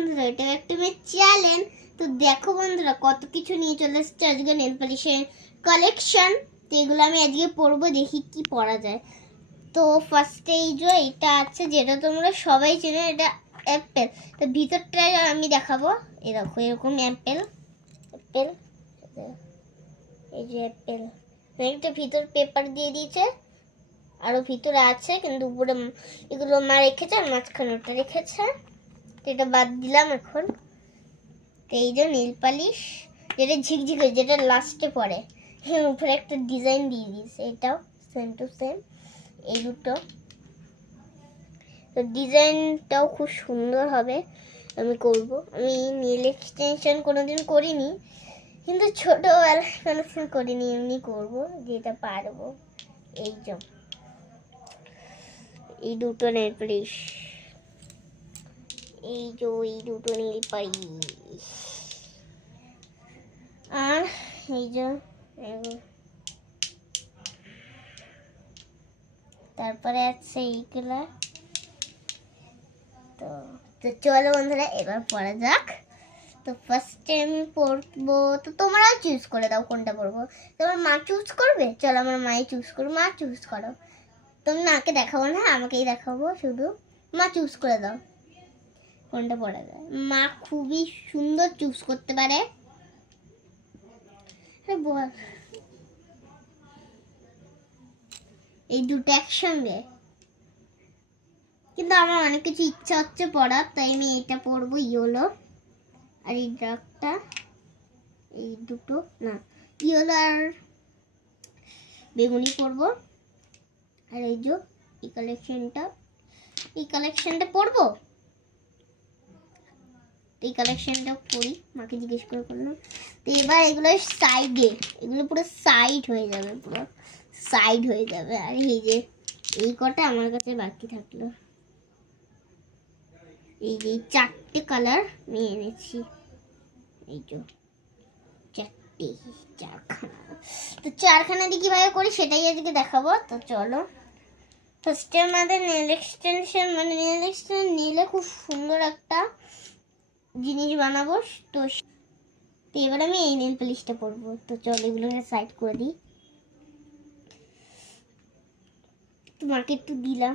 বন্ধুরা, এটা একটা মেয়ে চ্যালেঞ্জ। তো দেখো বন্ধুরা, কত কিছু নিয়ে চলে এসেছে আজকে নেল পলিশের কালেকশন। তো এগুলো আমি আজকে পরবো, দেখি কি পরা যায়। তো ফার্স্টে এই যে এটা আছে, যেটা তোমরা সবাই চেনো, এটা অ্যাপেল। তো ভিতরটা আমি দেখাবো। এই দেখো, এরকম অ্যাপেল অ্যাপেল, এই যে অ্যাপেল। একটা ভিতর পেপার দিয়ে দিয়েছে, আরো ভিতরে আছে, কিন্তু উপরে এগুলো মা রেখেছে আর মাঝখানে ওটা রেখেছে। তো এটা বাদ দিলাম এখন। তো এই যে নীল পালিশ, যেটা ঝিকঝিকে, যেটা লাস্টে পড়ে, উপরে একটা ডিজাইন দিয়ে দিয়েছে, এটাও সেম টু সেম। এই দুটো, তো ডিজাইনটাও খুব সুন্দর হবে। আমি করব। আমি নীল এক্সটেনশন কোনোদিন করিনি, কিন্তু ছোটবেলায় কোনোদিন করিনি, এমনি করব যেটা পারবো। এই যে এই দুটো নেল পালিশ, এই যে এই দুটো নীল পালিশ, আর এই যে তারপরে আছে এইগুলা। তো তো চলো বন্ধুরা, এবার পড়া যাক। তো ফার্স্টে আমি পড়বো, তো তোমরাও চুজ করে দাও কোনটা পড়বো। তোমার মা চুজ করবে? চলো আমার মাই চুজ করো। মা চুজ করো। তুমি মাকে দেখাবো না, আমাকেই দেখাবো শুধু। মা চুজ করে দাও কোনটা পড়া যায়। মা খুবই সুন্দর চুজ করতে পারে। বল, এই দুটো একসঙ্গে, কিন্তু আমার অনেক কিছু ইচ্ছা হচ্ছে পড়ার, তাই আমি এটা পড়বো, ইয়েলো। আর এই ডাকটা, এই দুটো না, ইয়েলো আর বেগুনি পরবো। আর এই যে এই কালেকশনটা পরবো। এই কালেকশনটা পরি, মাকে জিজ্ঞেস করে করলাম। তো এবার এগুলো সাইডে, এগুলো পুরো সাইড হয়ে যাবে, পুরো সাইড হয়ে যাবে। আর এই যে এই কটা আমার কাছে বাকি থাকলো, এই যে চারটে কালার নিয়ে এনেছি। এই যে চারখানা। তো চারখানা দিয়ে কিভাবে করি সেটাই আজকে দেখাবো। তো চলো, ফার্স্টে আমাদের নেল এক্সটেনশন, মানে নেল এক্সটেনশন নিলে খুব সুন্দর একটা জিনিস বানাবো। তো এবার আমি এই নেল পলিশটা পরবো। তো চলো এগুলোকে সাইড করে দিই। তোমাকে একটু দিলাম।